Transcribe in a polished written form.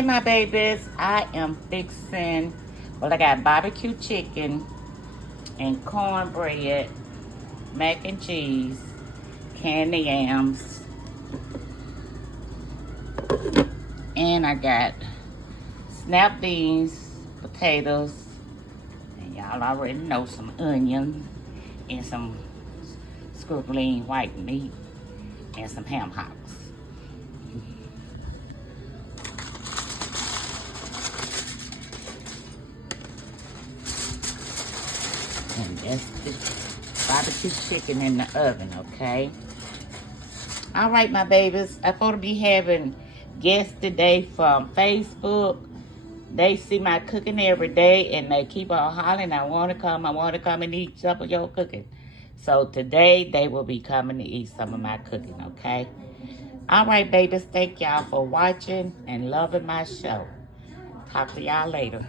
Hey, my babies, I am fixing, well, I got barbecue chicken and cornbread, mac and cheese, candy yams, and I got snap beans, potatoes, and y'all already know some onion, and some squiggly white meat, and some ham hocks. And that's the barbecue chicken in the oven, okay? All right, my babies. I'm going to be having guests today from Facebook. They see my cooking every day, and they keep on hollering, I want to come and eat some of your cooking. So today, they will be coming to eat some of my cooking, okay? All right, babies. Thank y'all for watching and loving my show. Talk to y'all later.